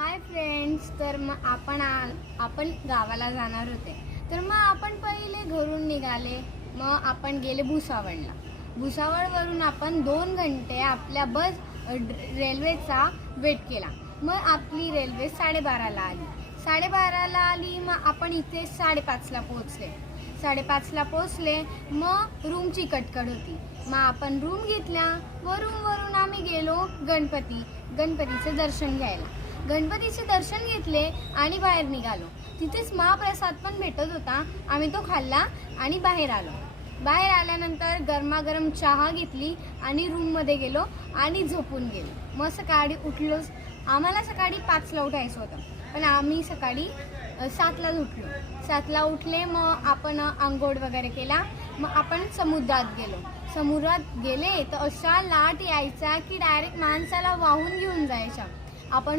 Hi friends. तर मग आपण गावाला जाणार होते. तर मग आपण पहिले घरून निघाले. मग आपण गेले भुसावळला. भुसावळवरून आपण 2 घंटे आपल्या रेल्वेचा वेट केला. मग आपली रेल्वे 12:30ला आली. 12:30ला आली. मग आपण इथे 5:30ला पोहोचले. 5:30ला पोहोचले. मग रूमची कटकट होती. मग आपण रूम घेतल्या व रूमवरून आम्ही गेलो गणपतीचं दर्शन घ्यायला. गणपतीचे दर्शन घेतले आणि बाहेर निघालो. तिथेच महाप्रसाद पण भेटत होता. आम्ही तो खाल्ला आणि बाहेर आलो. बाहेर आल्यानंतर गरमागरम चहा घेतली आणि रूममध्ये गेलो आणि झोपून गेलो. मग सकाळी उठलोच. आम्हाला सकाळी 5ला उठायचं होतं, पण आम्ही सकाळी 7लाच उठलो. 7ला उठले. मग आपण आंघोळ वगैरे केला. मग आपण समुद्रात गेलो. समुद्रात गेले तर अशा लाट यायचा की डायरेक्ट माणसाला वाहून घेऊन जायच्या. आपण